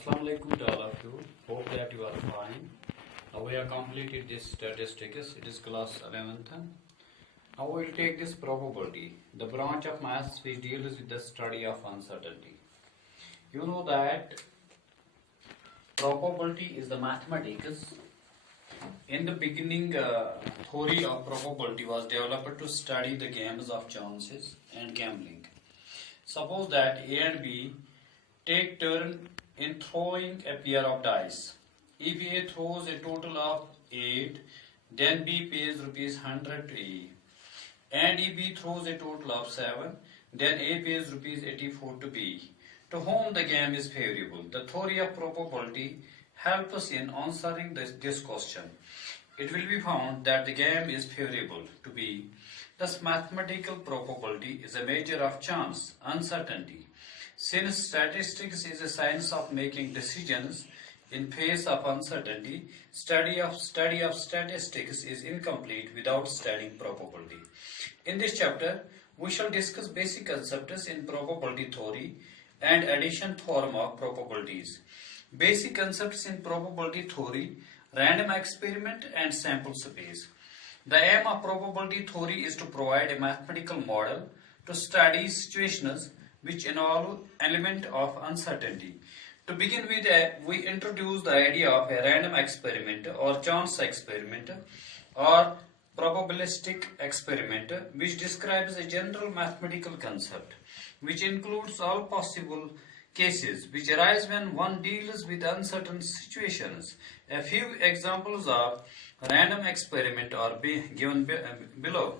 Assalamu alaikum to all of you. Hope that you are fine. Now we have completed this statistics. It is class 11th. Now we will take this probability, the branch of maths which deals with the study of uncertainty. You know that probability is the mathematics. In the beginning, theory of probability was developed to study the games of chances and gambling. Suppose that A and B take turn in throwing a pair of dice. If A throws a total of 8, then B pays rupees 100 to A. And if B throws a total of 7, then A pays rupees 84 to B. To whom the game is favorable? The theory of probability helps us in answering this question. It will be found that the game is favorable to B. Thus, mathematical probability is a measure of chance, uncertainty. Since statistics is a science of making decisions in face of uncertainty, study of statistics is incomplete without studying probability. In this chapter, we shall discuss basic concepts in probability theory and addition theorem of probabilities. Basic concepts in probability theory, random experiment and sample space. The aim of probability theory is to provide a mathematical model to study situations which involve element of uncertainty. To begin with, we introduce the idea of a random experiment or chance experiment or probabilistic experiment, which describes a general mathematical concept which includes all possible cases which arise when one deals with uncertain situations. A few examples of random experiment are given below.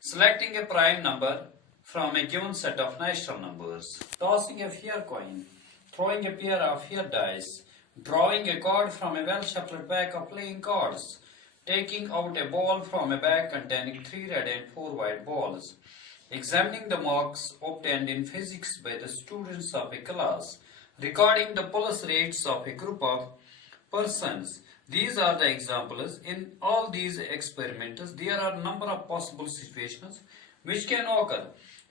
Selecting a prime number from a given set of natural numbers, tossing a fair coin, throwing a pair of fair dice, drawing a card from a well-shuffled pack of playing cards, taking out a ball from a bag containing 3 red and 4 white balls, examining the marks obtained in physics by the students of a class, recording the pulse rates of a group of persons. These are the examples. In all these experiments, there are a number of possible situations which can occur,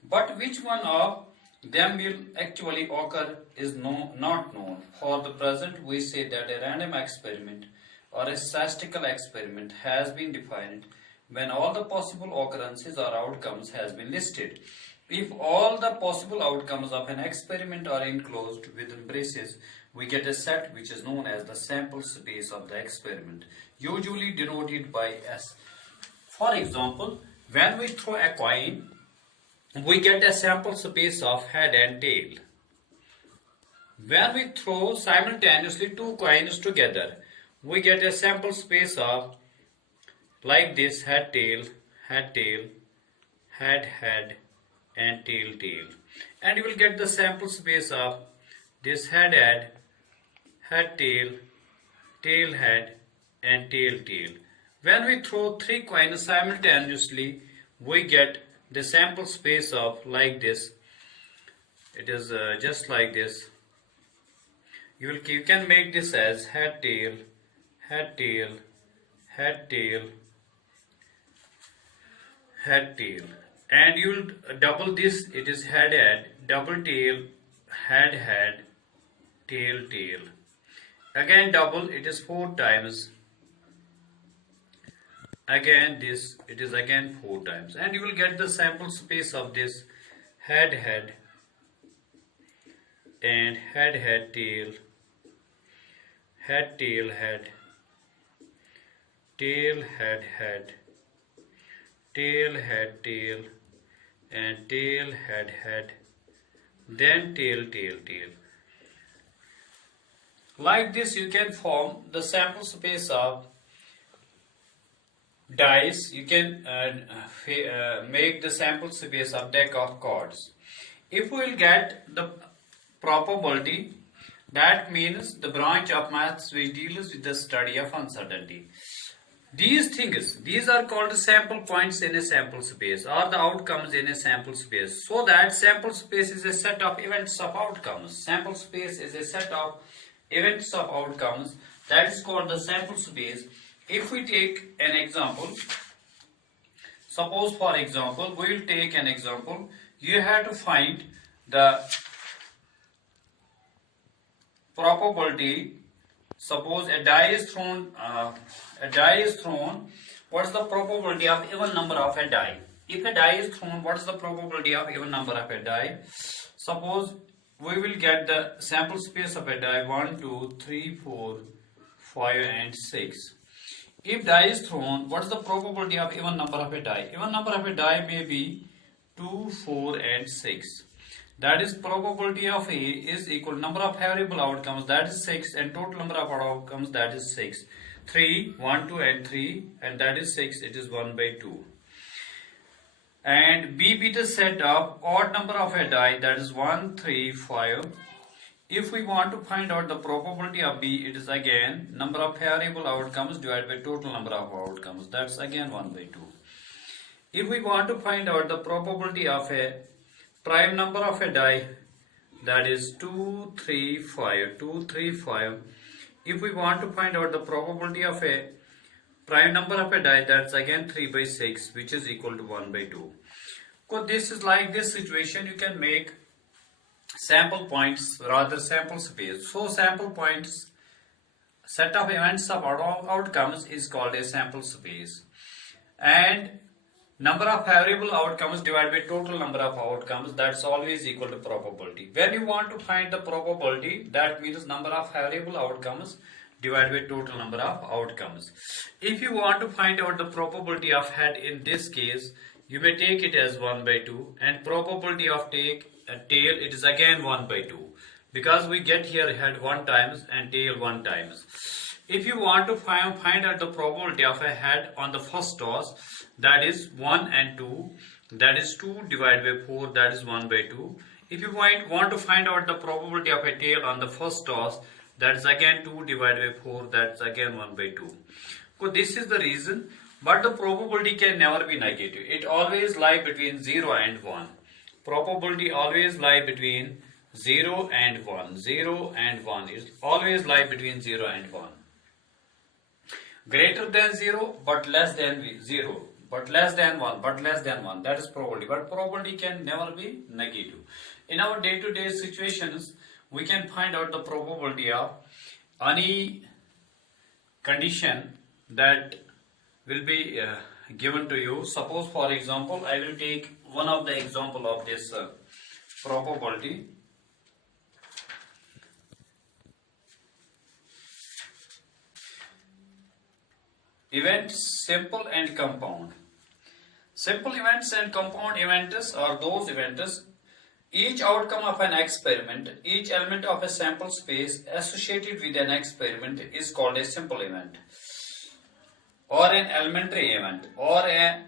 but which one of them will actually occur is not known. For the present, we say that a random experiment or a statistical experiment has been defined when all the possible occurrences or outcomes has been listed. If all the possible outcomes of an experiment are enclosed within braces, we get a set which is known as the sample space of the experiment, usually denoted by S. For example, when we throw a coin, we get a sample space of head and tail. When we throw simultaneously two coins together, we get a sample space of like this: head tail, head tail, head head and tail tail. And you will get the sample space of this head head, head tail, tail head and tail tail. When we throw three coins simultaneously, we get the sample space of like this. It is just like this. You can make this as head tail, head tail, head tail, head tail, and you will double this. It is head head, double tail, head head, tail tail. Again double. It is 4 times. Again this, it is again 4 times, and you will get the sample space of this head head and head head tail, head tail head, tail head head, tail head tail and tail head head, then tail tail tail. Like this you can form the sample space of dice. You can make the sample space of deck of cards. If we will get the probability, that means the branch of maths which deals with the study of uncertainty. These are called sample points in a sample space or the outcomes in a sample space. So that sample space is a set of events of outcomes. Sample space is a set of events of outcomes. That is called the sample space. If we take an example, suppose for example, we will take an example. You have to find the probability, suppose a die is thrown, what's the probability of even number of a die? If a die is thrown, what is the probability of even number of a die? Suppose we will get the sample space of a die 1, 2, 3, 4, 5 and 6. If die is thrown, what is the probability of even number of a die? Even number of a die may be 2, 4 and 6. That is, probability of A is equal to number of favorable outcomes, that is 6, and total number of outcomes, that is 6. 3, 1, 2 and 3, and that is 6, it is 1 by 2. And B be the set of odd number of a die, that is 1, 3, 5. If we want to find out the probability of B, it is again number of favorable outcomes divided by total number of outcomes, that's again 1 by 2. If we want to find out the probability of a prime number of a die, that is 2, 3, 5, 2, 3, 5. If we want to find out the probability of a prime number of a die, that's again 3 by 6, which is equal to 1 by 2. So this is like this situation, you can make sample points, rather sample space. So sample points, set of events of outcomes is called a sample space. And number of favorable outcomes divided by total number of outcomes, that's always equal to probability. When you want to find the probability, that means number of favorable outcomes divided by total number of outcomes. If you want to find out the probability of head in this case, you may take it as 1 by 2, and probability of tail, it is again 1 by 2, because we get here head 1 times and tail 1 times. If you want to find out the probability of a head on the first toss, that is 1 and 2, that is 2 divided by 4, that is 1 by 2. If you want to find out the probability of a tail on the first toss, that is again 2 divided by 4, that's again 1 by 2. So this is the reason, but the probability can never be negative. It always lies between 0 and 1. Probability always lies between 0 and 1. 0 and 1. It always lies between 0 and 1. Greater than 0 but less than 0. But less than 1, but less than 1, that is probability. But probability can never be negative. In our day-to-day situations, we can find out the probability of any condition that will be given to you. Suppose, for example, I will take one of the example of this probability. Events, simple and compound. Simple events and compound events are those events, each outcome of an experiment, each element of a sample space associated with an experiment is called a simple event, or an elementary event, or an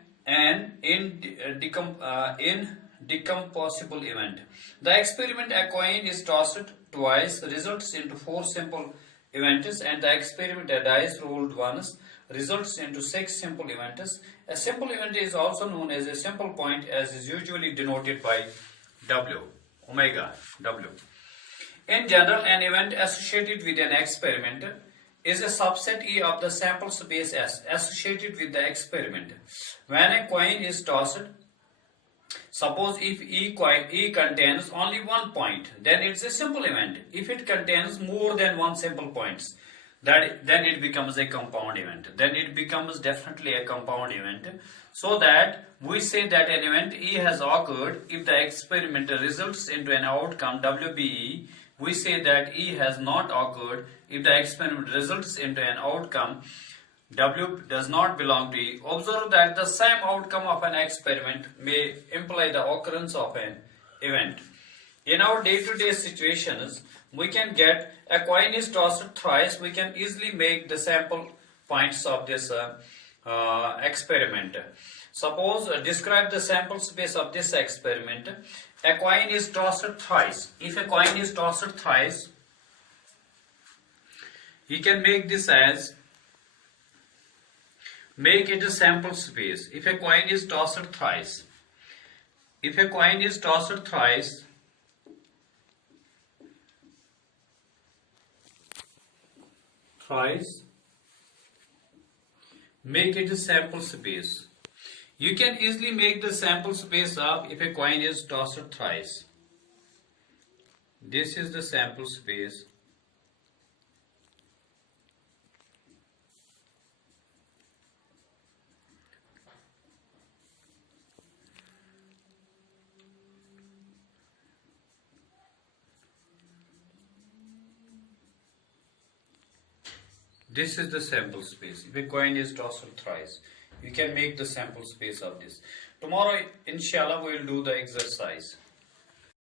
indecomposable event. The experiment, a coin is tossed twice, results into 4 simple events, and the experiment, a dice rolled once, results into 6 simple events. A simple event is also known as a simple point, as is usually denoted by W, omega W. In general, an event associated with an experiment is a subset E of the sample space S associated with the experiment. When a coin is tossed, suppose if E contains only 1 point, then it's a simple event. If it contains more than 1 simple points, then it becomes a compound event. Then it becomes definitely a compound event. So that we say that an event E has occurred if the experiment results into an outcome WBE. We say that E has not occurred if the experiment results into an outcome W does not belong to E. Observe that the same outcome of an experiment may imply the occurrence of an event. In our day-to-day situations, we can get a coin is tossed thrice. We can easily make the sample points of this experiment. Suppose describe the sample space of this experiment. A coin is tossed thrice. If a coin is tossed thrice, you can make this as, make it a sample space. If a coin is tossed thrice, if a coin is tossed thrice, make it a sample space. You can easily make the sample space of if a coin is tossed thrice. This is the sample space This is the sample space. If a coin is tossed thrice, you can make the sample space of this. Tomorrow, inshallah, we will do the exercise.